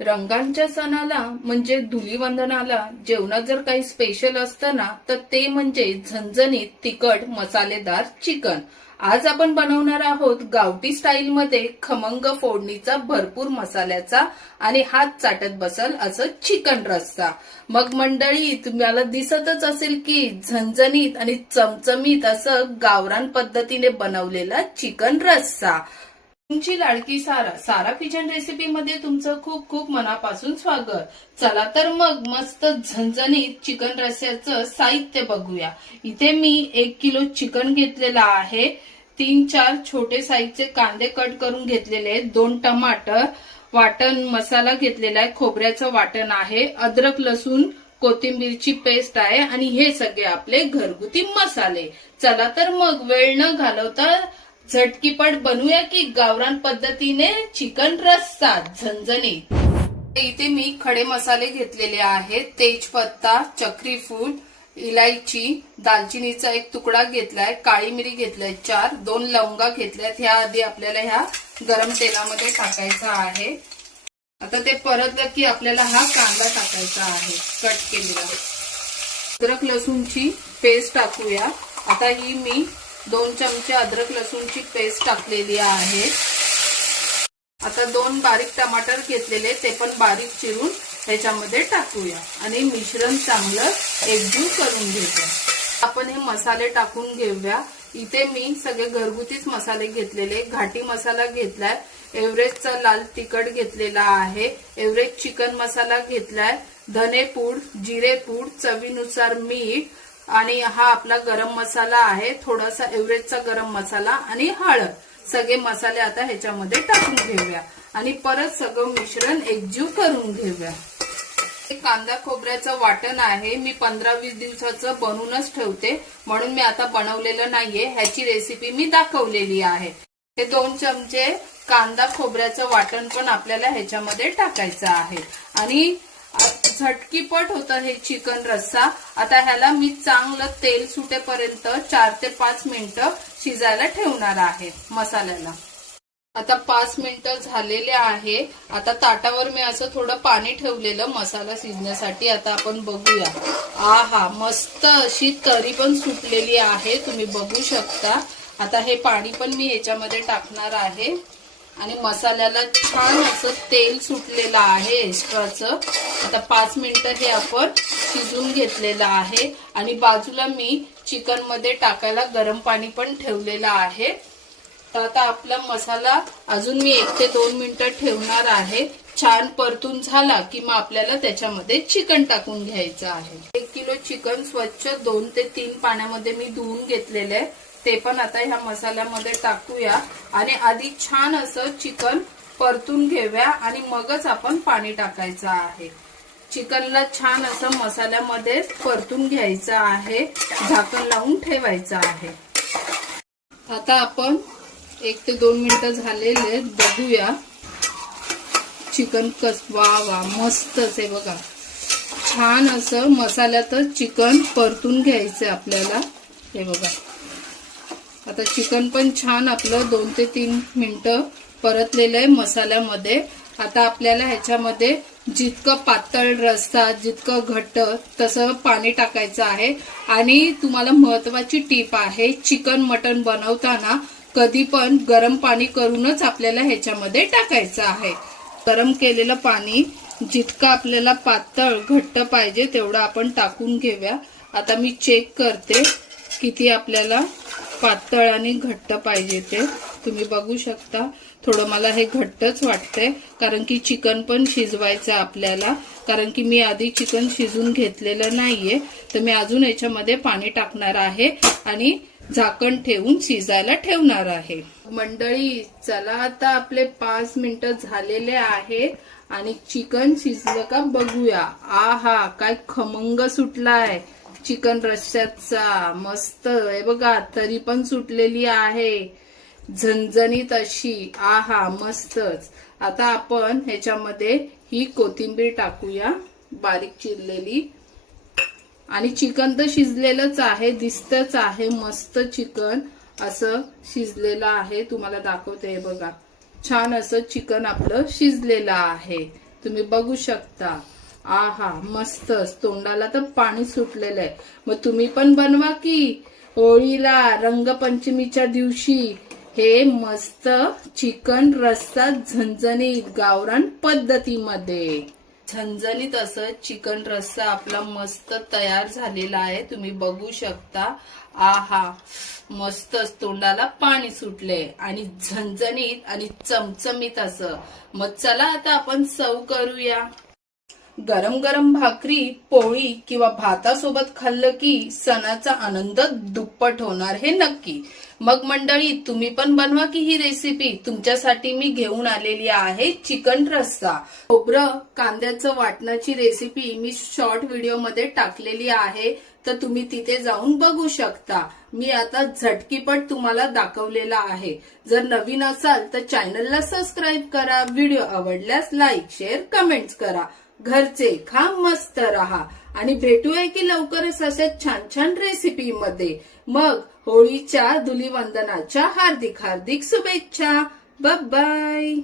रंगांच्या सणाला म्हणजे धुलीवंदनाला जेवणात जर काही स्पेशल असतं ना तर ते म्हणजे झणझणीत तिखट मसालेदार चिकन। आज आपण बनवणार आहोत गावठी स्टाईल मध्ये खमंग फोडणीचा भरपूर मसाल्याचा आणि हात चाटत बसल असं चिकन रस्सा। मग मंडळी तुम्हाला दिसतच असेल की झणझणीत आणि चमचमीत असं गावरान पद्धतीने बनवलेला चिकन रस्सा। तुमची लाडकी सारा किचन रेसिपी मध्ये तुमचं खूप खूप मनापासून स्वागत। चला तर मग मस्त झणझणीत चिकन रस्स्याचं साहित्य बघूया। इथे मी 1 किलो चिकन घेतलेला आहे, 3-4 छोटे साईजचे कांदे कट करून घेतलेले आहेत, 2 टमाटर, वाटण मसाला घेतलेला आहे, खोबऱ्याचं वाटण आहे, अद्रक लसूण कोथिंबीरची पेस्ट आहे आणि हे सगळे आपले घरगुती मसाले। चला तर मग वेळ न घालवता झटकीपट बनवूया की गावरान पद्धतीने चिकन रस्सा झणझणीत। इथे मी खडे मसाले घेतलेले आहेत, तेजपत्ता, चक्री फूल, इलायची, दालचिनीचा 1 तुकडा घेतलाय, काळी मिरी घेतलाय 4, 2 लवंगा घेतल्यात। ह्या आधी आपल्याला ह्या गरम तेलामध्ये टाकायचा आहे। आता ते परतलं की आपल्याला हा कांदा टाकायचा आहे कट केलेला। अद्रक लसूणची पेस्ट टाकूया। आता ही मी 2 चमचे अद्रक लसूणची पेस्ट टाकलेली आहे। आता 2 बारीक टमाटर घेतलेले ते पण बारीक चिरून ह्याच्यामध्ये टाकूया आणि मिश्रण चांगलं एकजीव करून घेऊया। आपण हे मसाले टाकून घेऊया। इथे मी सगळे घरगुतीच मसाले घेतलेले, घाटी मसाला घेतलाय, एव्हरेस्टचा लाल तिखट घेतलेला आहे, एव्हरेस्ट चिकन मसाला घेतलाय, धने पूड, जिरे पूड, चवीनुसार मीठ आणि हा आपला गरम मसाला आहे, थोडासा एव्हरेस्टचा गरम मसाला आणि हळद। सगळे मसाले आता ह्याच्यामध्ये टाकून घेऊया आणि परत सगळं मिश्रण एकजीव करून घेऊया। कांदा खोबऱ्याचं वाटण आहे, मी 15-20 दिवसाचं बनवूनच ठेवते म्हणून मी आता बनवलेलं नाहीये, ह्याची रेसिपी मी दाखवलेली आहे। हे 2 चमचे कांदा खोबऱ्याचं वाटण पण आपल्याला ह्याच्यामध्ये टाकायचं आहे आणि झटकीपट होतं हे चिकन रस्सा। आता ह्याला मी चांगलं तेल सुटेपर्यंत 4 ते 5 मिनिटं शिजायला ठेवणार आहे मसाल्याला। आता 5 मिनिटं झालेले आहे। आता ताटावर मी असं थोडं पाणी ठेवलेलं मसाला शिजण्यासाठी। आता आपण बघूया, आहा मस्त अशी तरी पण सुटलेली आहे, तुम्ही बघू शकता। आता हे पाणी पण मी ह्याच्यामध्ये टाकणार आहे आणि मसाल्याला छान असं तेल सुटलेलं आहे एक्स्ट्राचं। आता 5 मिनिटं हे आपण शिजून घेतलेलं आहे आणि बाजूला मी चिकन मध्ये टाकायला गरम पाणी पण ठेवलेलं आहे। तर आता आपला मसाला अजून मी 1 ते 2 मिनिटं ठेवणार आहे। छान परतून झाला की मग आपल्याला त्याच्यामध्ये चिकन टाकून घ्यायचं आहे। 1 किलो चिकन स्वच्छ 2 ते 3 पाण्यामध्ये मी धुवून घेतलेलं आहे, ते पण आता ह्या मसाल्यामध्ये टाकूया आणि आधी छान असं चिकन परतून घेऊया आणि मगच आपण पाणी टाकायचं आहे। चिकनला छान असं मसाल्यामध्ये परतून घ्यायचं आहे, झाकण लावून ठेवायचं आहे। आता आपण 1 ते 2 मिनिटं झालेले बघूया चिकन वा मस्तच आहे बघा, छान असं मसाल्यातच चिकन परतून घ्यायचं आपल्याला। हे बघा आता चिकन पण छान आपलं 2 ते 3 मिनिटं परतलेलं आहे मसाल्यामध्ये। आता आपल्याला ह्याच्यामध्ये जितकं पातळ रस्सा जितकं घट्ट तसं पाणी टाकायचं आहे। आणि तुम्हाला महत्वाची टीप आहे, चिकन मटण बनवताना कधी पण गरम पाणी करूनच आपल्याला ह्याच्यामध्ये टाकायचं आहे। गरम केलेलं पाणी जितकं आपल्याला पातळ घट्ट पाहिजे तेवढं आपण टाकून घेऊया। आता मी चेक करते किती आपल्याला पातळ आणि घट्ट पाहिजे ते, तुम्ही बघू शकता। थोडं मला हे घट्टच वाटतंय कारण की चिकन पण शिजवायचं आपल्याला, कारण की मी आधी चिकन शिजून घेतलेलं नाहीये, तर मी अजून याच्यामध्ये पाणी टाकणार आहे आणि झाकण ठेवून शिजायला ठेवणार आहे। मंडळी चला आता आपले 5 मिनिटं झालेले आहे आणि चिकन शिजलं का बघूया। आहा काय खमंग सुटलाय चिकन रस्स्याचा, मस्त आहे बघा, तरी पण सुटलेली आहे झणझणीत अशी, आहा मस्तच। आता आपण ह्याच्यामध्ये ही कोथिंबीर टाकूया बारीक चिरलेली आणि चिकन तर शिजलेलंच आहे, दिसतच आहे मस्त चिकन असं शिजलेलं आहे। तुम्हाला दाखवते बघा, छान असं चिकन आपलं शिजलेलं आहे, तुम्ही बघू शकता. आहा, मस्तच. तोंडाला तर पाणी सुटलेलं आहे. मग तुम्ही पण बनवा की होळीला, रंगपंचमीच्या दिवशी हे मस्त चिकन रस्सा झणझणीत गावरान पद्धतीमध्ये. झणझणीत असं चिकन रस्सा आपला मस्त तयार झालेला आहे. तुम्ही बघू शकता. आहा, मस्तच. तोंडाला पाणी सुटले आणि झणझणीत आणि चमचमीत असं. मग चला आता आपण सर्व करूया. गरम गरम भाकरी, पोळी किंवा भातासोबत खाल्लं की सणाचा आनंद दुप्पट होणार हे नक्की. मग मंडळी, तुम्ही पण बनवा की ही रेसिपी. तुमच्यासाठी मी घेऊन आलेली आहे चिकन रस्सा. खोबरं कांद्याचं वाटणाची रेसिपी मी शॉर्ट व्हिडिओ मध्ये टाकलेली आहे, तर तुम्ही तिथे जाऊन बघू शकता. मी आता झटकीपट तुम्हाला दाखवलेला आहे. जर नवीन असाल तर चॅनलला सबस्क्राईब करा. व्हिडिओ आवडल्यास लाईक, शेअर, कमेंट्स करा. घरचे खा, मस्त रहा आणि भेटूया की लवकरच अशा छान छान रेसिपी मध्ये. मग होळीच्या धुलीवंदनाच्या हार्दिक हार्दिक शुभेच्छा. Bye bye.